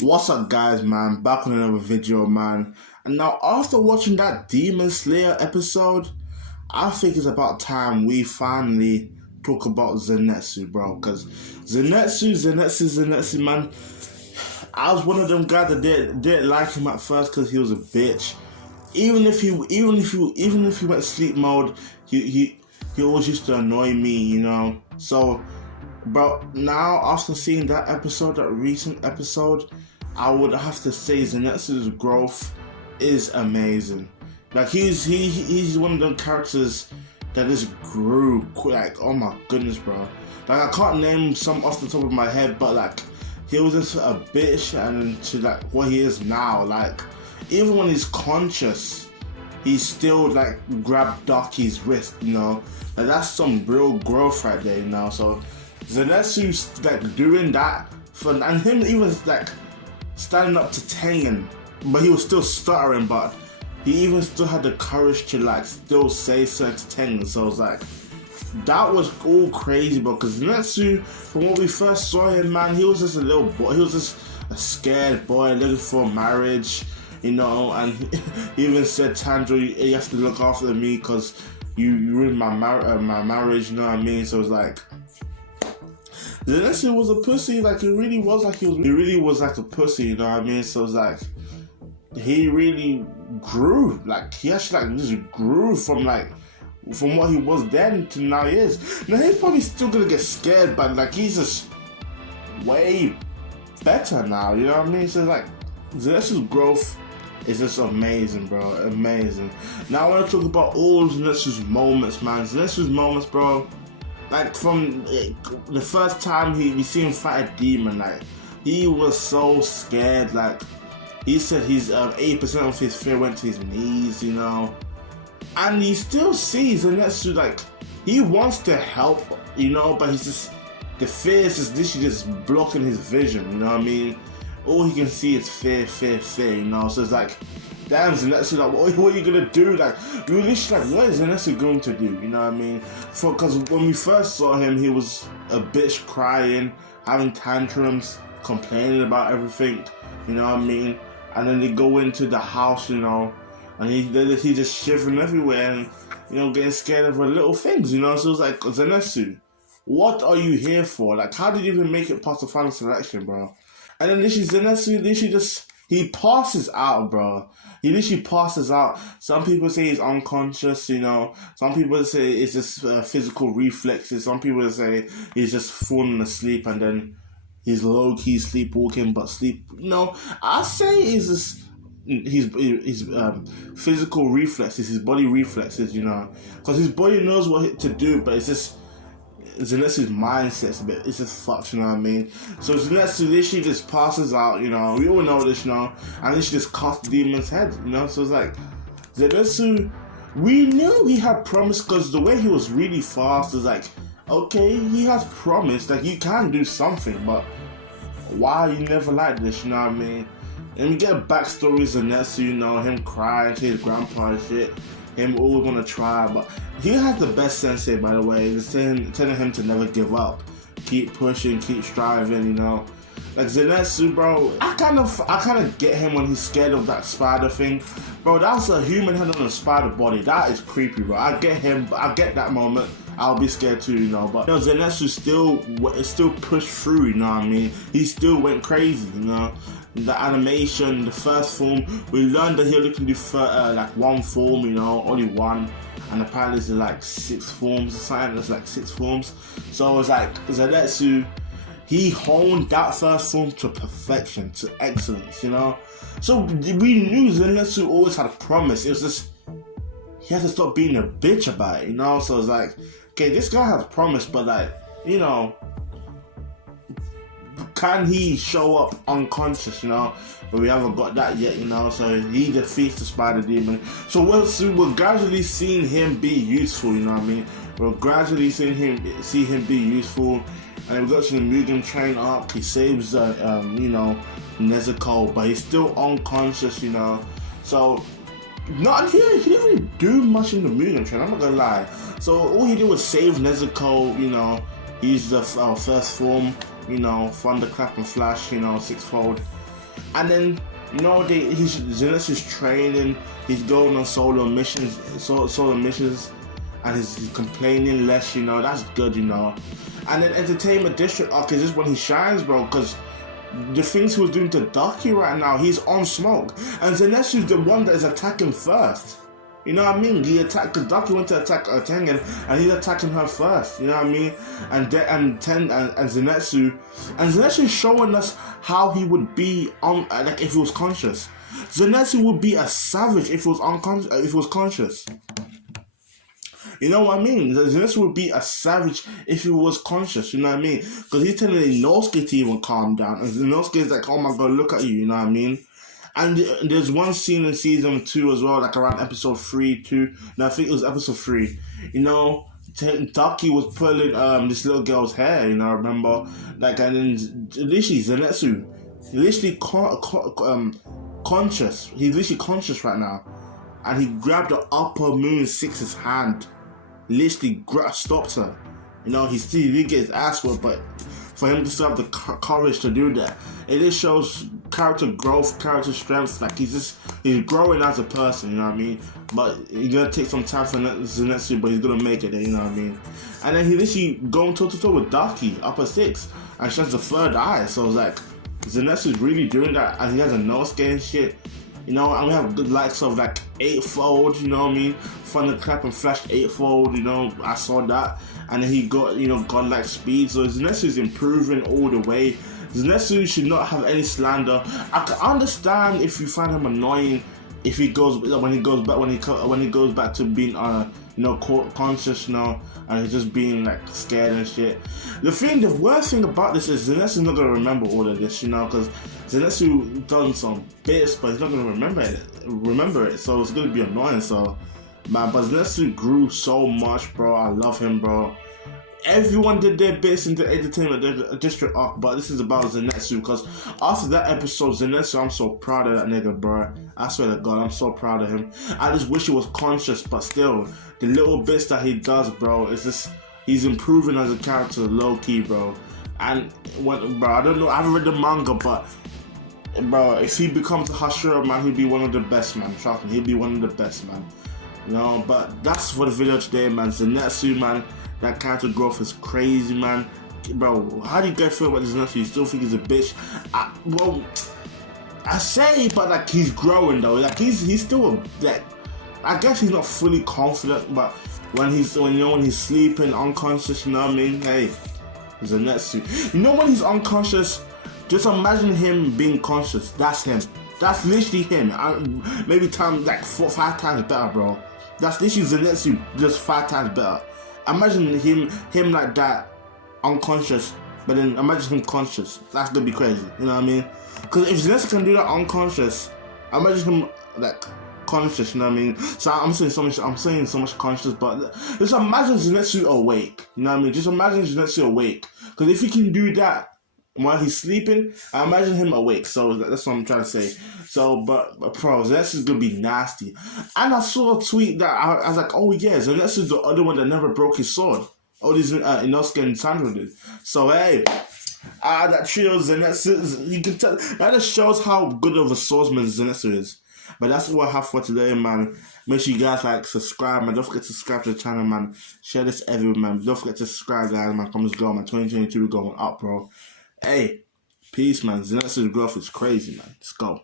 What's up guys, man? Back on another video, man. And now after watching that Demon Slayer episode, I think it's about time we finally talk about Zenitsu, bro. Because Zenitsu, man. I was one of them guys that didn't like him at first because he was a bitch. Even if he went sleep mode, he always used to annoy me, you know. So, bro, now after seeing that episode, that recent episode, I would have to say Zenitsu's growth is amazing. Like he's one of them characters that just grew like, oh my goodness, bro. Like I can't name some off the top of my head, but like he was just a bitch, and to like what he is now, like even when he's conscious, he still like grabbed Daki's wrist, you know. Like that's some real growth right there, you know. So Zenitsu's like doing that and him even like standing up to Tengen, but he was still stuttering, but he even still had the courage to like still say something to Tengen. So I was like, that was all crazy, bro. Because Zenitsu, from what we first saw him, man, he was just a little boy. He was just a scared boy looking for marriage, you know. And he even said, Tanjiro, you have to look after me because you ruined my marriage, you know what I mean? So it was like, Zenitsu was a pussy. Like he really was like a pussy, you know what I mean? So it was like, he really grew. Like he actually like just grew from what he was then to now he is. Now he's probably still gonna get scared, but like he's just way better now, you know what I mean? So like Zenitsu's growth is just amazing, bro. Amazing. Now I want to talk about all Zenitsu's moments, man. Zenitsu's moments, bro. Like from the first time we see him fight a demon, like he was so scared. Like he said his 80% of his fear went to his knees, you know. And he still sees Zenitsu, like he wants to help, you know, but he's just, the fear is just literally just blocking his vision, you know what I mean? All he can see is fear, you know. So it's like, damn, Zenitsu, like what are you gonna do? Like we were literally like, what is Zenitsu going to do? You know what I mean? Because when we first saw him, he was a bitch crying, having tantrums, complaining about everything, you know what I mean? And then they go into the house, you know, and he's just shivering everywhere and, you know, getting scared of little things, you know. So it's like, Zenitsu, what are you here for? Like, how did you even make it past the final selection, bro? And then Zenitsu he passes out, bro. He literally passes out. Some people say he's unconscious, you know. Some people say it's just physical reflexes. Some people say he's just falling asleep and then he's low-key sleepwalking, but no, I say it's just his physical reflexes, his body reflexes, you know. Because his body knows what to do, but it's just Zenitsu's mindset's a bit, it's just fucked, you know what I mean? So Zenitsu literally just passes out, you know, we all know this, you know, and literally just cuts the demon's head, you know. So it's like, Zenitsu, we knew he had promise because the way he was really fast is like, okay, he has promised that you can do something, but why you never like this, you know what I mean? And we get a backstory of Zenitsu, you know, him crying to his grandpa and shit, him always gonna try, but he has the best sensei, by the way, just telling him to never give up, keep pushing, keep striving, you know. Like Zenitsu, bro, I kind of get him when he's scared of that spider thing, bro. That's a human head on a spider body. That is creepy, bro. I get him, I get that moment. I'll be scared too, you know. But you know, Zenitsu still pushed through, you know what I mean? He still went crazy, you know. The animation, the first form, we learned that he only can do like one form, you know, only one, and apparently there's like 6 forms or something. There's like 6 forms. So it's like Zenitsu, he honed that first form to perfection, to excellence, you know. So we knew Zenitsu always had a promise. It was just he had to stop being a bitch about it, you know. So it's like, okay, this guy has a promise, but like, you know, can he show up unconscious, you know? But we haven't got that yet, you know. So he defeats the spider demon. So we're gradually seeing him be useful, you know what I mean? We're gradually seeing him be useful. And we got to the Mugen Train arc. He saves, you know, Nezuko, but he's still unconscious, you know. So he didn't really do much in the Mugen Train, I'm not gonna lie. So all he did was save Nezuko, you know. He's the first form, you know, Thunderclap and Flash, you know, 6-fold. And then, you know, Zenitsu's training, he's going on solo missions, and he's complaining less, you know, that's good, you know. And then Entertainment District arc is just when he shines, bro, because the things he was doing to Ducky right now, he's on smoke. And Zenitsu's the one that is attacking first. You know what I mean? He attacked, because Ducky went to attack Tengen, and he's attacking her first. You know what I mean? And Zenitsu's showing us how he would be like if he was conscious. Zenitsu would be a savage if he was unconscious. If he was conscious. You know what I mean? Zenitsu would be a savage if he was conscious, you know what I mean? Because he's telling Inosuke to even calm down. And Inosuke's like, oh my god, look at you know what I mean? And there's one scene in season 2 as well, like around episode 3 too. No, I think it was episode 3. You know, Ducky was pulling this little girl's hair, you know, remember? Like, and then literally Zenitsu, literally conscious. He's literally conscious right now. And he grabbed the upper Moon 6's hand. Literally stopped her. You know, he did get his ass whipped, but for him to still have the courage to do that, it just shows character growth, character strength. Like he's growing as a person, you know what I mean? But it's gonna take some time for Zenitsu, but he's gonna make it there, you know what I mean? And then he literally going toe to toe with Ducky, upper 6, and she has the third eye. So it's like Zenitsu's really doing that, and he has a Inosuke and shit. You know, and we have good likes of like Eightfold, you know what I mean? Thunderclap and Flash Eightfold, you know, I saw that. And then he got, you know, godlike speed. So Zenitsu is improving all the way. Zenitsu should not have any slander. I can understand if you find him annoying if he goes when he goes back to being you know, conscious, you know, and he's just being like scared and shit. The worst thing about this is Zenitsu's not gonna remember all of this, you know, because Zenitsu done some bits, but he's not gonna remember it. So it's gonna be annoying. So, man, but Zenitsu grew so much, bro. I love him, bro. Everyone did their bits in the Entertainment District arc, but this is about Zenitsu, because after that episode, Zenitsu, I'm so proud of that nigga, bro. I swear to God, I'm so proud of him. I just wish he was conscious, but still, the little bits that he does, bro, it's just, he's improving as a character, low-key, bro. And, bro, I don't know, I haven't read the manga, but, bro, if he becomes a Hashira, man, he'll be one of the best, man. Trust me, he'll be one of the best, man. You know, but that's for the video today, man. Zenitsu, man. That character growth is crazy, man. Bro, how do you guys feel about this Zenitsu? You still think he's a bitch? Well, I say, but like he's growing though. Like he's still like, I guess he's not fully confident, but when he's sleeping, unconscious, you know what I mean? Hey, Zenitsu. You know when he's unconscious, just imagine him being conscious. That's him. That's literally him. Maybe like 4-5 times better, bro. That's literally Zenitsu, just 5 times better. Imagine him like that, unconscious, but then imagine him conscious. That's gonna be crazy, you know what I mean? Because if Zenitsu can do that unconscious, imagine him like conscious, you know what I mean? So I'm saying so much conscious, but just imagine Zenitsu awake, you know what I mean? Just imagine Zenitsu awake. Because if he can do that while he's sleeping, I imagine him awake. So that's what I'm trying to say. So, but bro, Zenitsu's gonna be nasty. And I saw a tweet that I was like, oh yeah, Zenitsu's the other one that never broke his sword. All these Inosuke and Sandro did. So hey, that trio Zenitsu, you can tell that just shows how good of a swordsman Zenitsu is. But that's what I have for today, man. Make sure you guys like, subscribe, man. Don't forget to subscribe to the channel, man. Share this everywhere, man. Don't forget to subscribe, guys, man. Comments go, man. 2022 we're going up, bro. Hey, peace, man. Zenitsu's growth is crazy, man. Let's go.